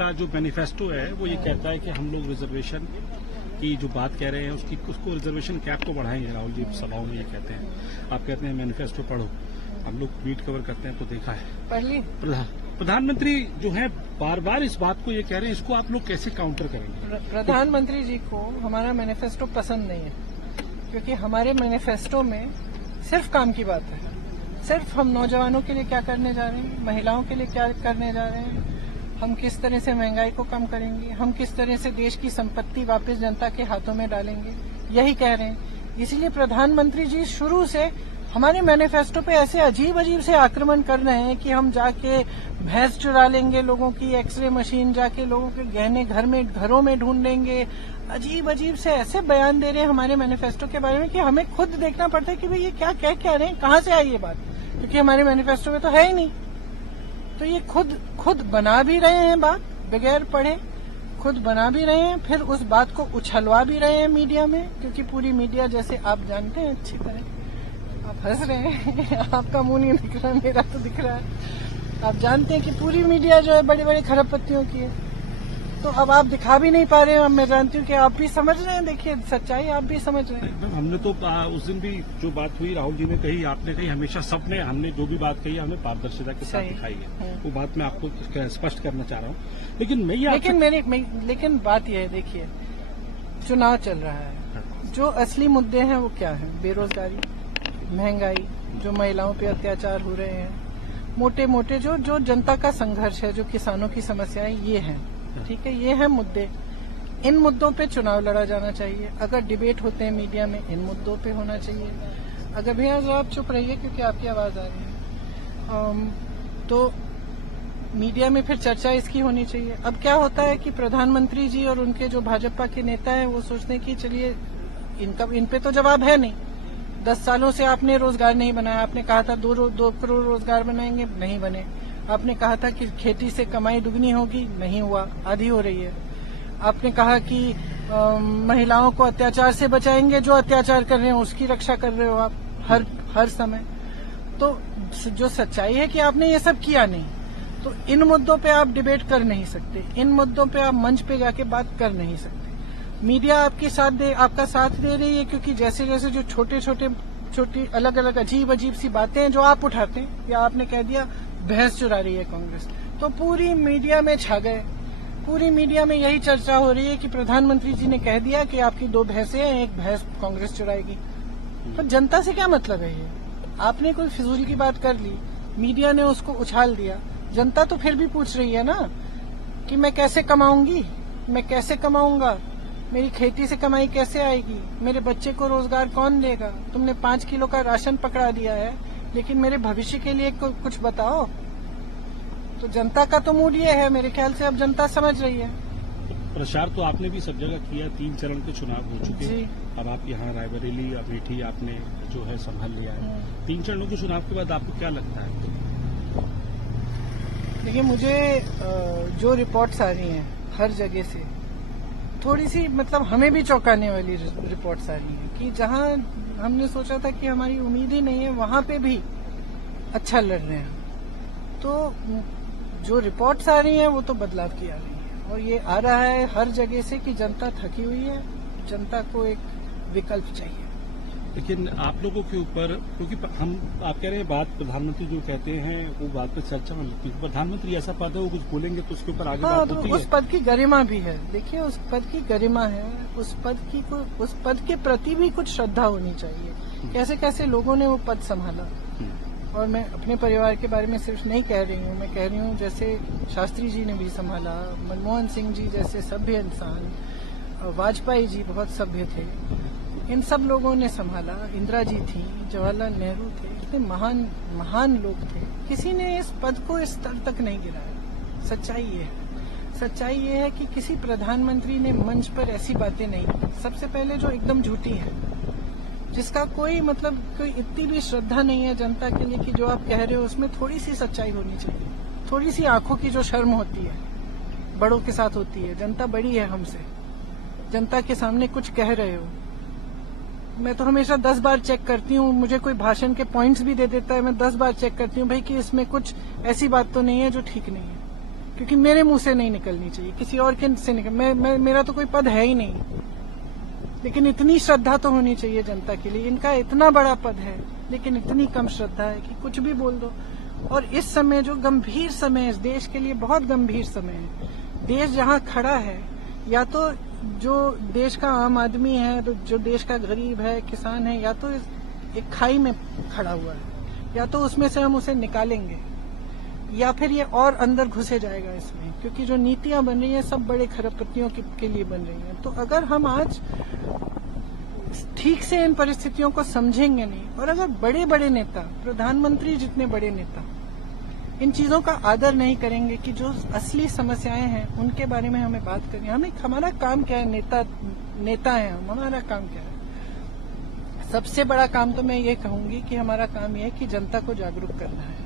का जो मैनिफेस्टो है वो ये कहता है कि हम लोग रिजर्वेशन की जो बात कह रहे हैं उसको रिजर्वेशन कैप को बढ़ाएंगे। राहुल जी सभाओं में ये कहते हैं, आप कहते हैं मैनिफेस्टो पढ़ो, हम लोग बीट कवर करते हैं तो देखा है। पहली प्रधानमंत्री जो है बार बार इस बात को ये कह रहे हैं, इसको आप लोग कैसे काउंटर करेंगे? प्रधानमंत्री जी को हमारा मैनिफेस्टो पसंद नहीं है, क्योंकि हमारे मैनिफेस्टो में सिर्फ काम की बात है। सिर्फ हम नौजवानों के लिए क्या करने जा रहे हैं, महिलाओं के लिए क्या करने जा रहे हैं, हम किस तरह से महंगाई को कम करेंगे, हम किस तरह से देश की संपत्ति वापस जनता के हाथों में डालेंगे, यही कह रहे हैं। इसीलिए प्रधानमंत्री जी शुरू से हमारे मैनिफेस्टो पे ऐसे अजीब अजीब से आक्रमण कर रहे हैं कि हम जाके भैंस चुरा लेंगे, लोगों की एक्सरे मशीन जाके लोगों के गहने घरों में ढूंढ लेंगे। अजीब अजीब से ऐसे बयान दे रहे हैं हमारे मैनिफेस्टो के बारे में कि हमें खुद देखना पड़ता है कि भाई ये क्या कह रहे हैं, कहाँ से आई ये बात, क्योंकि हमारे मैनिफेस्टो में तो है ही नहीं। तो ये खुद बना भी रहे हैं बात बगैर पढ़े, खुद बना भी रहे हैं, फिर उस बात को उछलवा भी रहे हैं मीडिया में, क्योंकि पूरी मीडिया, जैसे आप जानते हैं अच्छी तरह, आप हंस रहे हैं आपका मुंह नहीं दिख रहा, मेरा तो दिख रहा है। आप जानते हैं कि पूरी मीडिया जो है बड़े बड़े खरब पत्तियों की है, तो अब आप दिखा भी नहीं पा रहे हैं। अब मैं जानती हूँ कि आप भी समझ रहे हैं, देखिए सच्चाई आप भी समझ रहे हैं। हमने तो उस दिन भी जो बात हुई राहुल जी ने कही, आपने कही, हमेशा सबने हमने जो भी बात कही हमने पारदर्शिता के साथ दिखाई है, वो बात मैं आपको स्पष्ट करना चाह रहा हूँ। लेकिन बात यह है, देखिए चुनाव चल रहा है, जो असली मुद्दे हैं वो क्या है? बेरोजगारी, महंगाई, जो महिलाओं पे अत्याचार हो रहे हैं, मोटे मोटे जो जनता का संघर्ष है, जो किसानों की समस्याएं, ये हैं, ठीक है, ये है मुद्दे। इन मुद्दों पे चुनाव लड़ा जाना चाहिए। अगर डिबेट होते हैं मीडिया में, इन मुद्दों पे होना चाहिए। अगर भैया आप चुप रहिए क्योंकि आपकी आवाज आ रही है, तो मीडिया में फिर चर्चा इसकी होनी चाहिए। अब क्या होता है कि प्रधानमंत्री जी और उनके जो भाजपा के नेता हैं वो सोचते हैं कि चलिए इन पे तो जवाब है नहीं, 10 सालों से आपने रोजगार नहीं बनाया। आपने कहा था 2 करोड़ रोजगार बनाएंगे, नहीं बने। आपने कहा था कि खेती से कमाई दुगनी होगी, नहीं हुआ, आधी हो रही है। आपने कहा कि महिलाओं को अत्याचार से बचाएंगे, जो अत्याचार कर रहे हैं उसकी रक्षा कर रहे हो आप हर समय। तो जो सच्चाई है कि आपने ये सब किया नहीं, तो इन मुद्दों पे आप डिबेट कर नहीं सकते, इन मुद्दों पे आप मंच पे जाके बात कर नहीं सकते। मीडिया आपका साथ दे रही है, क्योंकि जैसे जैसे जो छोटी अलग अलग अजीब सी बातें हैं जो आप उठाते हैं, या आपने कह दिया भैंस चुरा रही है कांग्रेस, तो पूरी मीडिया में छा गए। पूरी मीडिया में यही चर्चा हो रही है कि प्रधानमंत्री जी ने कह दिया कि आपकी 2 भैंसें हैं, एक भैंस कांग्रेस चुराएगी। तो जनता से क्या मतलब है ये? आपने कोई फिजूल की बात कर ली, मीडिया ने उसको उछाल दिया, जनता तो फिर भी पूछ रही है ना कि मैं कैसे कमाऊंगी, मैं कैसे कमाऊंगा, मेरी खेती से कमाई कैसे आएगी, मेरे बच्चे को रोजगार कौन देगा? तुमने 5 किलो का राशन पकड़ा दिया है, लेकिन मेरे भविष्य के लिए कुछ बताओ। तो जनता का तो मूड ये है, मेरे ख्याल से अब जनता समझ रही है। प्रचार तो आपने भी सब जगह किया, 3 चरण के चुनाव हो चुके हैं। अब आप यहाँ रायबरेली, अमेठी आपने जो है संभाल लिया है। 3 चरणों के चुनाव के बाद आपको क्या लगता है? देखिए, मुझे जो रिपोर्ट्स आ रही हैं हर जगह से, थोड़ी सी मतलब हमें भी चौंकाने वाली रिपोर्ट्स आ रही हैं कि जहां हमने सोचा था कि हमारी उम्मीद ही नहीं है, वहां पे भी अच्छा लड़ रहे हैं। तो जो रिपोर्ट्स आ रही हैं वो तो बदलाव की आ रही है, और ये आ रहा है हर जगह से कि जनता थकी हुई है, जनता को एक विकल्प चाहिए। लेकिन आप लोगों के ऊपर, क्योंकि आप कह रहे हैं बात प्रधानमंत्री जो कहते हैं वो बात पर चर्चा में लगती है, प्रधानमंत्री ऐसा पद है वो कुछ बोलेंगे तो उसके ऊपर आगे बात होती है। उस पद की गरिमा भी है, देखिए उस पद की गरिमा है, उस पद के प्रति भी कुछ श्रद्धा होनी चाहिए। कैसे कैसे लोगों ने वो पद संभाला, और मैं अपने परिवार के बारे में सिर्फ नहीं कह रही हूँ, मैं कह रही हूँ जैसे शास्त्री जी ने भी संभाला, मनमोहन सिंह जी जैसे सभ्य इंसान, वाजपेयी जी बहुत सभ्य थे, इन सब लोगों ने संभाला, इंदिरा जी थी, जवाहरलाल नेहरू थे, इतने महान लोग थे, किसी ने इस पद को इस स्तर तक नहीं गिराया। सच्चाई ये है कि किसी प्रधानमंत्री ने मंच पर ऐसी बातें नहीं की, सबसे पहले जो एकदम झूठी है, जिसका कोई इतनी भी श्रद्धा नहीं है जनता के लिए कि जो आप कह रहे हो उसमें थोड़ी सी सच्चाई होनी चाहिए, थोड़ी सी आंखों की जो शर्म होती है बड़ों के साथ होती है। जनता बड़ी है हमसे, जनता के सामने कुछ कह रहे हो, मैं तो हमेशा 10 बार चेक करती हूँ, मुझे कोई भाषण के पॉइंट्स भी दे देता है, मैं 10 बार चेक करती हूँ भाई कि इसमें कुछ ऐसी बात तो नहीं है जो ठीक नहीं है। क्योंकि मेरे मुंह से नहीं निकलनी चाहिए, किसी और के से निकल मेरा तो कोई पद है ही नहीं, लेकिन इतनी श्रद्धा तो होनी चाहिए जनता के लिए। इनका इतना बड़ा पद है लेकिन इतनी कम श्रद्धा है कि कुछ भी बोल दो। और इस समय जो गंभीर समय है, इस देश के लिए बहुत गंभीर समय है, देश जहां खड़ा है, या तो जो देश का आम आदमी है, तो जो देश का गरीब है, किसान है, या तो एक खाई में खड़ा हुआ है, या तो उसमें से हम उसे निकालेंगे, या फिर ये और अंदर घुसे जाएगा इसमें, क्योंकि जो नीतियां बन रही हैं सब बड़े खरबपतियों के लिए बन रही हैं। तो अगर हम आज ठीक से इन परिस्थितियों को समझेंगे नहीं, और अगर बड़े बड़े नेता, प्रधानमंत्री जितने बड़े नेता इन चीजों का आदर नहीं करेंगे कि जो असली समस्याएं हैं उनके बारे में हमें बात करनी है। हमारा काम क्या है? नेता है हम, हमारा काम क्या है? सबसे बड़ा काम तो मैं ये कहूंगी कि हमारा काम यह है कि जनता को जागरूक करना है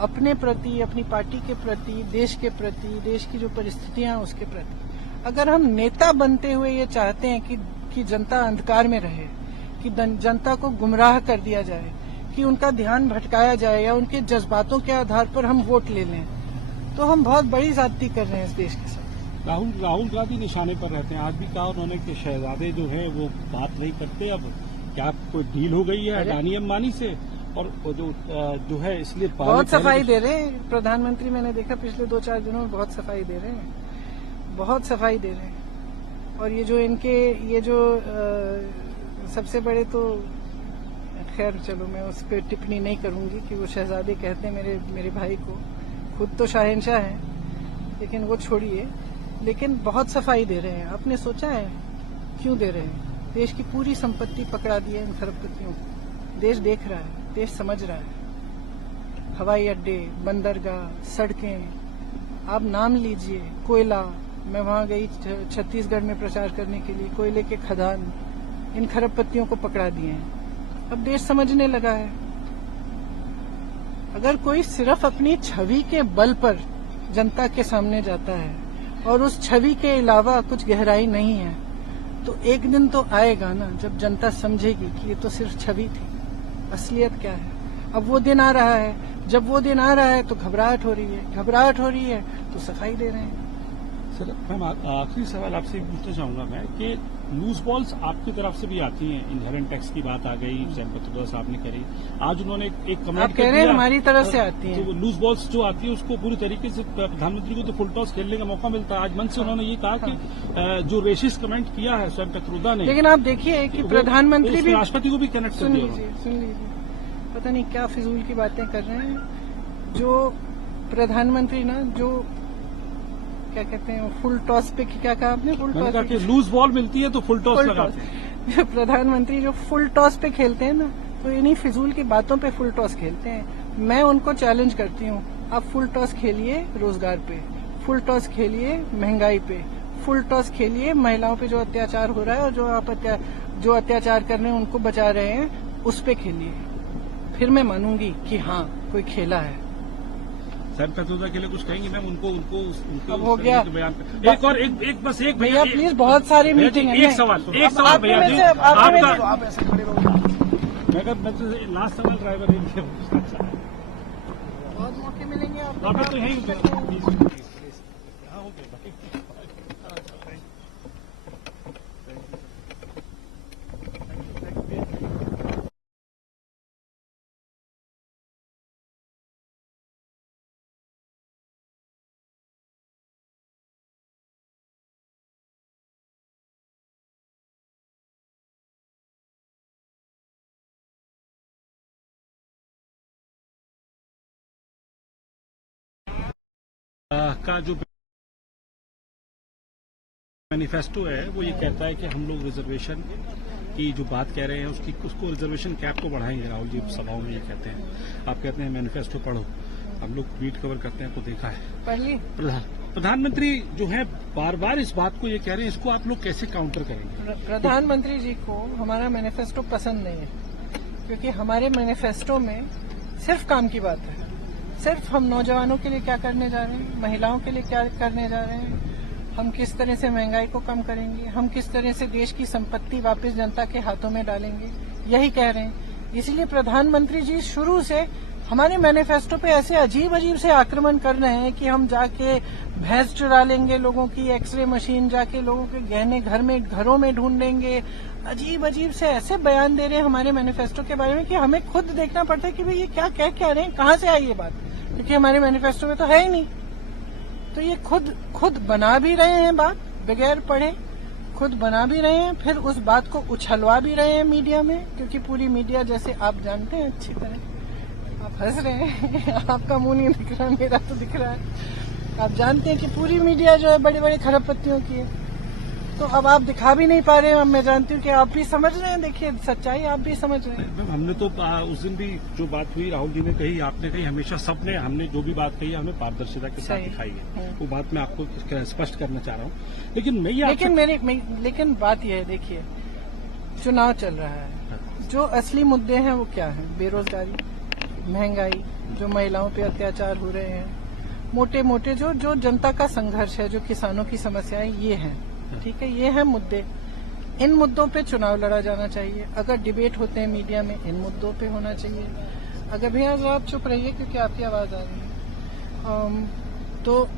अपने प्रति, अपनी पार्टी के प्रति, देश के प्रति, देश की जो परिस्थितियां हैं उसके प्रति। अगर हम नेता बनते हुए ये चाहते हैं कि जनता अंधकार में रहे, कि जनता को गुमराह कर दिया जाए, कि उनका ध्यान भटकाया जाए, या उनके जज्बातों के आधार पर हम वोट ले लें, तो हम बहुत बड़ी ज्यादती कर रहे हैं इस देश के साथ। राहुल गांधी निशाने पर रहते हैं। आज भी कहा उन्होंने कि शहजादे जो है वो बात नहीं करते। अब क्या कोई डील हो गई है अडानी अंबानी से? और जो है इसलिए बहुत सफाई दे रहे हैं प्रधानमंत्री। मैंने देखा पिछले 2-4 दिनों में बहुत सफाई दे रहे हैं, बहुत सफाई दे रहे हैं। और ये जो सबसे बड़े, तो खैर चलो मैं उस पर टिप्पणी नहीं करूंगी कि वो शहजादे कहते हैं मेरे भाई को, खुद तो शाहनशाह हैं, लेकिन वो छोड़िए। लेकिन बहुत सफाई दे रहे हैं। आपने सोचा है क्यों दे रहे हैं? देश की पूरी संपत्ति पकड़ा दी है इन खरबपतियों को। देश देख रहा है, देश समझ रहा है। हवाई अड्डे, बंदरगाह, सड़कें, आप नाम लीजिए, कोयला। मैं वहां गई छत्तीसगढ़ में प्रचार करने के लिए, कोयले के खदान इन खरबपतियों को पकड़ा दिए हैं। अब देश समझने लगा है। अगर कोई सिर्फ अपनी छवि के बल पर जनता के सामने जाता है और उस छवि के अलावा कुछ गहराई नहीं है, तो एक दिन तो आएगा ना जब जनता समझेगी कि ये तो सिर्फ छवि थी, असलियत क्या है। अब वो दिन आ रहा है। जब वो दिन आ रहा है तो घबराहट हो रही है तो सफाई दे रहे हैं। सर, मैम आखिरी सवाल आपसे पूछना चाहूंगा मैं कि लूज बॉल्स आपकी तरफ से भी आती हैं। इनहेरेंट टैक्स की बात आ गई, सैम पत्रोदा साहब ने करी। आज उन्होंने एक कमेंट आप कह रहे हैं हमारी तरफ से आती है, तो लूज बॉल्स जो आती है उसको पूरी तरीके से प्रधानमंत्री को तो फुल टॉस खेलने का मौका मिलता है। आज मंच से उन्होंने ये कहा कि जो रेसिस्ट कमेंट किया है सैम पत्रोदा ने, लेकिन आप देखिए कि प्रधानमंत्री भी राष्ट्रपति को भी कनेक्ट कर दिया। सुन लीजिए, पता नहीं क्या फिजूल की बातें कर रहे हैं। जो प्रधानमंत्री ना, जो क्या कहते हैं, फुल टॉस पे, क्या कहा आपने? फुल टॉस पे लूज बॉल मिलती है तो फुल टॉस लगाते हैं। प्रधानमंत्री जो फुल टॉस पे खेलते हैं ना, तो इन्हीं फिजूल की बातों पे फुल टॉस खेलते हैं। मैं उनको चैलेंज करती हूँ, आप फुल टॉस खेलिए रोजगार पे, फुल टॉस खेलिए महंगाई पे, फुल टॉस खेलिए महिलाओं पे जो अत्याचार हो रहा है, और जो आप अत्याचार कर रहे हैं उनको बचा रहे हैं, उस पे खेलिए। फिर मैं मानूंगी कि हाँ कोई खेला है। सैम पत्रोदा के लिए कुछ कहेंगे मैम? उनको अब हो गया। एक और बस एक भैया प्लीज, बहुत सारी मीटिंग है। एक सवाल भैया जी, आपका लास्ट सवाल ड्राइवर बहुत मौके मिलेंगे आपको। आप तो यही का जो मैनिफेस्टो है वो ये कहता है कि हम लोग रिजर्वेशन की जो बात कह रहे हैं उसको रिजर्वेशन कैप को बढ़ाएंगे। राहुल जी सभाओं में ये कहते हैं। आप कहते हैं मैनिफेस्टो पढ़ो, हम लोग ट्वीट कवर करते हैं तो देखा है। पढ़िए। प्रधानमंत्री जो है बार बार इस बात को ये कह रहे हैं, इसको आप लोग कैसे काउंटर करेंगे? प्रधानमंत्री जी को हमारा मैनिफेस्टो पसंद नहीं है, क्योंकि हमारे मैनिफेस्टो में सिर्फ काम की बात है। सिर्फ हम नौजवानों के लिए क्या करने जा रहे हैं, महिलाओं के लिए क्या करने जा रहे हैं, हम किस तरह से महंगाई को कम करेंगे, हम किस तरह से देश की संपत्ति वापस जनता के हाथों में डालेंगे, यही कह रहे हैं। इसलिए प्रधानमंत्री जी शुरू से हमारे मैनिफेस्टो पे ऐसे अजीब अजीब से आक्रमण कर रहे हैं कि हम जाके भैंस चुरा लेंगे, लोगों की एक्सरे मशीन जाके लोगों के गहने घरों में ढूंढेंगे। अजीब अजीब से ऐसे बयान दे रहे हैं हमारे मैनिफेस्टो के बारे में कि हमें खुद देखना पड़ता है कि भाई ये क्या कह क्या रहे हैं, कहाँ से आई ये बात, क्योंकि हमारे मैनिफेस्टो में तो है ही नहीं। तो ये खुद बना भी रहे हैं बात बगैर पढ़े, खुद बना भी रहे हैं, फिर उस बात को उछलवा भी रहे हैं मीडिया में, क्योंकि पूरी मीडिया, जैसे आप जानते हैं अच्छी तरह, आप हंस रहे हैं आपका मुंह नहीं दिख रहा, मेरा तो दिख रहा है। आप जानते हैं कि पूरी मीडिया जो है बड़े बड़े खरब पत्तियों की है। तो अब आप दिखा भी नहीं पा रहे हैं। अब मैं जानती हूँ कि आप भी समझ रहे हैं, देखिए सच्चाई आप भी समझ रहे हैं। मैम, हमने तो उस दिन भी जो बात हुई, राहुल जी ने कही, आपने कही, हमेशा सबने हमने जो भी बात कही है हमें पारदर्शिता के साथ दिखाई है। वो बात मैं आपको स्पष्ट करना चाह रहा हूँ। लेकिन बात यह है, देखिए चुनाव चल रहा है, जो असली मुद्दे हैं वो क्या है? बेरोजगारी, महंगाई, जो महिलाओं पे अत्याचार हो रहे हैं, मोटे मोटे जो जनता का संघर्ष है, जो किसानों की समस्याएं, ये हैं, ठीक है, ये हैं मुद्दे। इन मुद्दों पे चुनाव लड़ा जाना चाहिए। अगर डिबेट होते हैं मीडिया में, इन मुद्दों पे होना चाहिए। अगर भैया आप चुप रहिए क्योंकि आपकी आवाज आ रही है, तो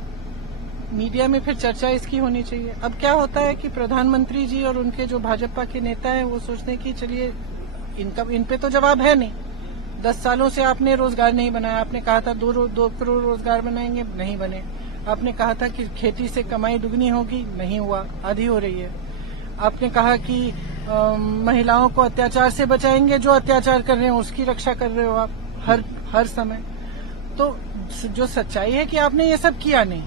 मीडिया में फिर चर्चा इसकी होनी चाहिए। अब क्या होता है कि प्रधानमंत्री जी और उनके जो भाजपा के नेता हैं वो सोचते हैं कि चलिए इन पे तो जवाब है नहीं, 10 सालों से आपने रोजगार नहीं बनाया। आपने कहा था 2 करोड़ रोजगार बनाएंगे, नहीं बने। आपने कहा था कि खेती से कमाई दुगनी होगी, नहीं हुआ, आधी हो रही है। आपने कहा कि महिलाओं को अत्याचार से बचाएंगे, जो अत्याचार कर रहे हैं उसकी रक्षा कर रहे हो आप हर समय। तो जो सच्चाई है कि आपने ये सब किया नहीं,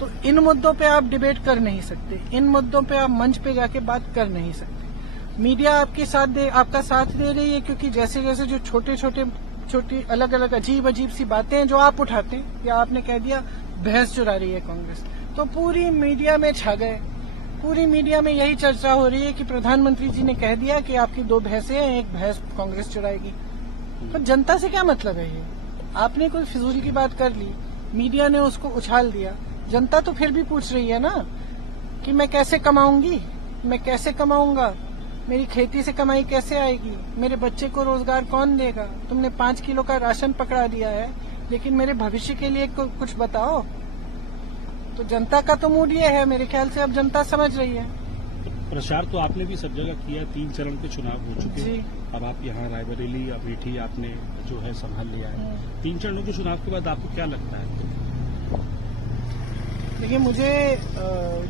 तो इन मुद्दों पे आप डिबेट कर नहीं सकते, इन मुद्दों पे आप मंच पे जाके बात कर नहीं सकते। मीडिया आपका साथ दे रही है, क्योंकि जैसे जैसे जो छोटी अलग अलग अजीब सी बातें हैं जो आप उठाते हैं, या आपने कह दिया भैंस चुरा रही है कांग्रेस, तो पूरी मीडिया में छा गए। पूरी मीडिया में यही चर्चा हो रही है कि प्रधानमंत्री जी ने कह दिया कि आपकी 2 भैंसें हैं, एक भैंस कांग्रेस चुराएगी। तो जनता से क्या मतलब है? ये आपने कोई फिजूल की बात कर ली, मीडिया ने उसको उछाल दिया, जनता तो फिर भी पूछ रही है ना कि मैं कैसे कमाऊंगी, मैं कैसे कमाऊंगा, मेरी खेती से कमाई कैसे आएगी, मेरे बच्चे को रोजगार कौन देगा? तुमने 5 किलो का राशन पकड़ा दिया है, लेकिन मेरे भविष्य के लिए कुछ बताओ। तो जनता का तो मूड ये है, मेरे ख्याल से अब जनता समझ रही है। प्रचार तो आपने भी सब जगह किया, 3 चरण के चुनाव हो चुके हैं। अब आप यहाँ रायबरेली, अमेठी आपने जो है संभाल लिया है। 3 चरणों के चुनाव के बाद आपको क्या लगता है? देखिए, मुझे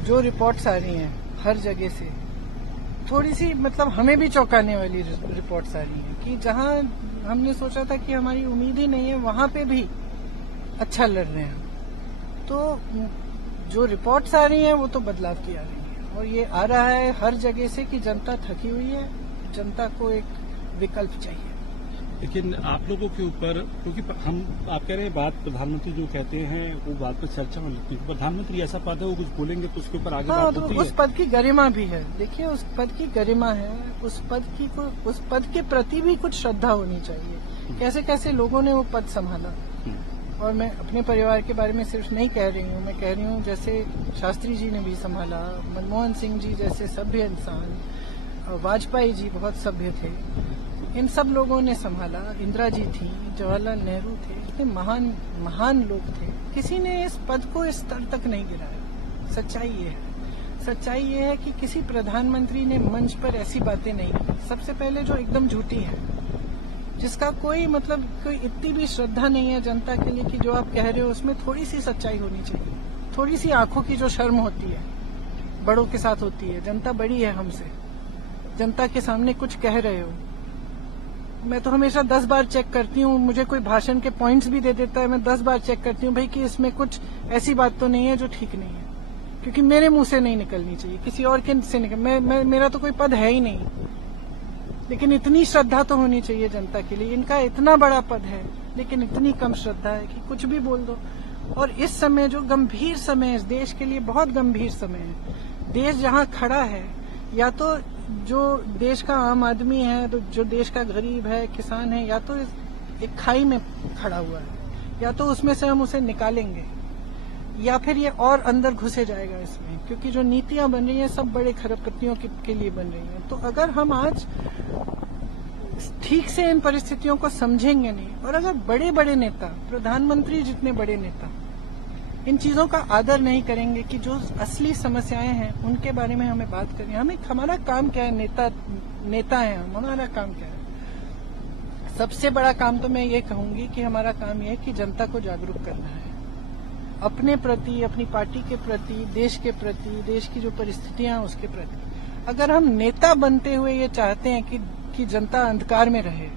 जो रिपोर्ट्स आ रही हैं हर जगह से, थोड़ी सी मतलब हमें भी चौंकाने वाली रिपोर्ट्स आ रही हैं कि जहां हमने सोचा था कि हमारी उम्मीद ही नहीं है, वहां पे भी अच्छा लड़ रहे हैं। तो जो रिपोर्ट्स आ रही हैं वो तो बदलाव की आ रही है, और ये आ रहा है हर जगह से कि जनता थकी हुई है, जनता को एक विकल्प चाहिए। लेकिन आप लोगों के ऊपर, क्योंकि आप कह रहे हैं बात प्रधानमंत्री जो कहते हैं वो बात पर चर्चा में लगती है, प्रधानमंत्री ऐसा पद है वो कुछ बोलेंगे तो उसके ऊपर आगे बात होती है। उस पद की गरिमा भी है। देखिए, उस पद की गरिमा है, उस पद के प्रति भी कुछ श्रद्धा होनी चाहिए। कैसे कैसे लोगों ने वो पद संभाला, और मैं अपने परिवार के बारे में सिर्फ नहीं कह रही हूँ, मैं कह रही हूँ जैसे शास्त्री जी ने भी संभाला, मनमोहन सिंह जी जैसे सभ्य इंसान, वाजपेयी जी बहुत सभ्य थे, इन सब लोगों ने संभाला, इंदिरा जी थी, जवाहरलाल नेहरू थे, इतने महान लोग थे, किसी ने इस पद को इस स्तर तक नहीं गिराया। सच्चाई ये है कि किसी प्रधानमंत्री ने मंच पर ऐसी बातें नहीं की, सबसे पहले जो एकदम झूठी है, जिसका कोई इतनी भी श्रद्धा नहीं है जनता के लिए कि जो आप कह रहे हो उसमें थोड़ी सी सच्चाई होनी चाहिए, थोड़ी सी आंखों की जो शर्म होती है बड़ों के साथ होती है। जनता बड़ी है हमसे, जनता के सामने कुछ कह रहे हो, मैं तो हमेशा 10 बार चेक करती हूँ, मुझे कोई भाषण के पॉइंट्स भी दे देता है, मैं 10 बार चेक करती हूँ भाई कि इसमें कुछ ऐसी बात तो नहीं है जो ठीक नहीं है, क्योंकि मेरे मुंह से नहीं निकलनी चाहिए, किसी और के से मेरा तो कोई पद है ही नहीं। लेकिन इतनी श्रद्धा तो होनी चाहिए जनता के लिए। इनका इतना बड़ा पद है लेकिन इतनी कम श्रद्धा है कि कुछ भी बोल दो। और इस समय जो गंभीर समय है, इस देश के लिए बहुत गंभीर समय है, देश जहाँ खड़ा है, या तो जो देश का आम आदमी है, तो जो देश का गरीब है, किसान है, या तो एक खाई में खड़ा हुआ है, या तो उसमें से हम उसे निकालेंगे, या फिर ये और अंदर घुसे जाएगा इसमें, क्योंकि जो नीतियां बन रही हैं सब बड़े खरबपतियों के लिए बन रही हैं। तो अगर हम आज ठीक से इन परिस्थितियों को समझेंगे नहीं, और अगर बड़े बड़े नेता, प्रधानमंत्री जितने बड़े नेता इन चीजों का आदर नहीं करेंगे कि जो असली समस्याएं हैं उनके बारे में हमें बात करनी है। हमारा काम क्या है? नेता है हम, हमारा काम क्या है? सबसे बड़ा काम तो मैं ये कहूंगी कि हमारा काम ये है कि जनता को जागरूक करना है अपने प्रति, अपनी पार्टी के प्रति, देश के प्रति, देश की जो परिस्थितियां हैं उसके प्रति। अगर हम नेता बनते हुए ये चाहते हैं कि जनता अंधकार में रहे,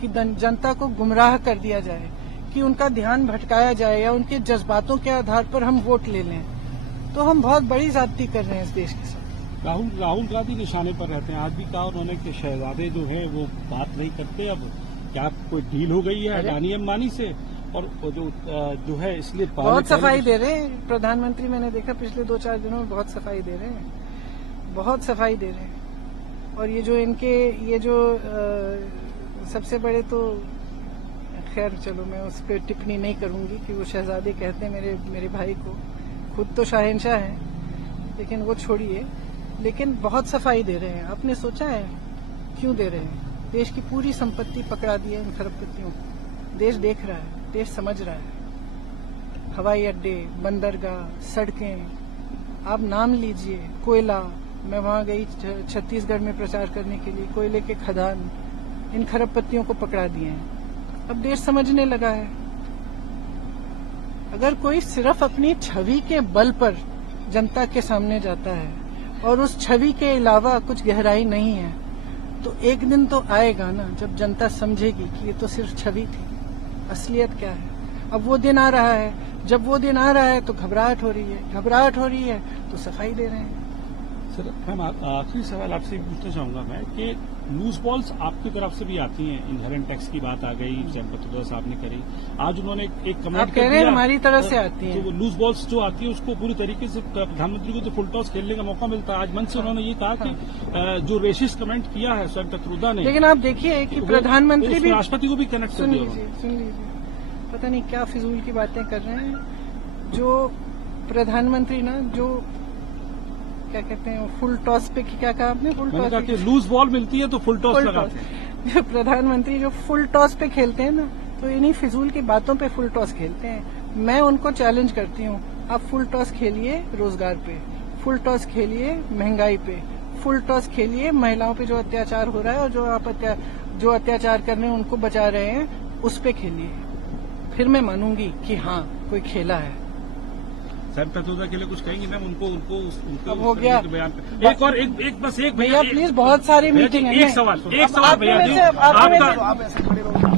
कि जनता को गुमराह कर दिया जाए, कि उनका ध्यान भटकाया जाए या उनके जज्बातों के आधार पर हम वोट ले लें, तो हम बहुत बड़ी ज्यादती कर रहे हैं इस देश के साथ। राहुल गांधी निशाने पर रहते हैं। आज भी कहा उन्होंने कि शहजादे जो है वो बात नहीं करते। अब क्या कोई डील हो गई है अडानी अंबानी से? और वो जो है इसलिए बहुत सफाई दे रहे हैं प्रधानमंत्री। मैंने देखा पिछले 2-4 दिनों में बहुत सफाई दे रहे हैं, बहुत सफाई दे रहे हैं। और ये जो सबसे बड़े, तो खैर चलो मैं उस पर टिप्पणी नहीं करूंगी कि वो शहजादे कहते हैं मेरे भाई को, खुद तो शाहनशाह हैं, लेकिन वो छोड़िए। लेकिन बहुत सफाई दे रहे हैं। आपने सोचा है क्यों दे रहे हैं? देश की पूरी संपत्ति पकड़ा दी है इन खरबपतियों को। देश देख रहा है, देश समझ रहा है। हवाई अड्डे, बंदरगाह, सड़कें, आप नाम लीजिए, कोयला। मैं वहां गई छत्तीसगढ़ में प्रचार करने के लिए, कोयले के खदान, इन खरबपतियों को पकड़ा दिए हैं। अब देश समझने लगा है। अगर कोई सिर्फ अपनी छवि के बल पर जनता के सामने जाता है और उस छवि के अलावा कुछ गहराई नहीं है, तो एक दिन तो आएगा ना जब जनता समझेगी कि ये तो सिर्फ छवि थी, असलियत क्या है। अब वो दिन आ रहा है। जब वो दिन आ रहा है तो घबराहट हो रही है, घबराहट हो रही है तो सफाई दे रहे हैं। सर, हम आखिरी सवाल आपसे पूछना चाहूंगा मैं कि लूज बॉल्स आपकी तरफ से भी आती हैं। इनहेरेंट टैक्स की बात आ गई, जैन पत्रोदा साहब ने करी। आज उन्होंने एक कमेंट आप कह रहे हैं हमारी तरफ से आती है, तो वो लूज बॉल्स जो आती है उसको पूरी तरीके से प्रधानमंत्री को तो फुल टॉस खेलने का मौका मिलता है। आज मंच से उन्होंने ये कहा कि जो रेसिस्ट कमेंट किया है स्वयं पत्रोदा ने, लेकिन आप देखिए कि प्रधानमंत्री भी, राष्ट्रपति को भी कनेक्ट कर दिया। सुन लीजिए, पता नहीं क्या फिजूल की बातें कर रहे हैं। जो प्रधानमंत्री ना, जो क्या कहते हैं, फुल टॉस पे, क्या कहा आपने? फुल टॉस पे लूज बॉल मिलती है तो फुल टॉस लगाते हैं। प्रधानमंत्री जो फुल टॉस पे खेलते हैं ना, तो इन्हीं फिजूल की बातों पे फुल टॉस खेलते हैं। मैं उनको चैलेंज करती हूँ, आप फुल टॉस खेलिए रोजगार पे, फुल टॉस खेलिए महंगाई पे, फुल टॉस खेलिए महिलाओं पे जो अत्याचार हो रहा है, और जो आप अत्याचार कर रहे हैं उनको बचा रहे हैं, उस पे खेलिए। फिर मैं मानूंगी कि हाँ कोई खेला है। सर पत्रोदा के लिए कुछ कहेंगे मैम? उनको अब हो गया बयान पे एक और एक बस एक भैया प्लीज, बहुत सारी मीटिंग है। एक सवाल भैया, आप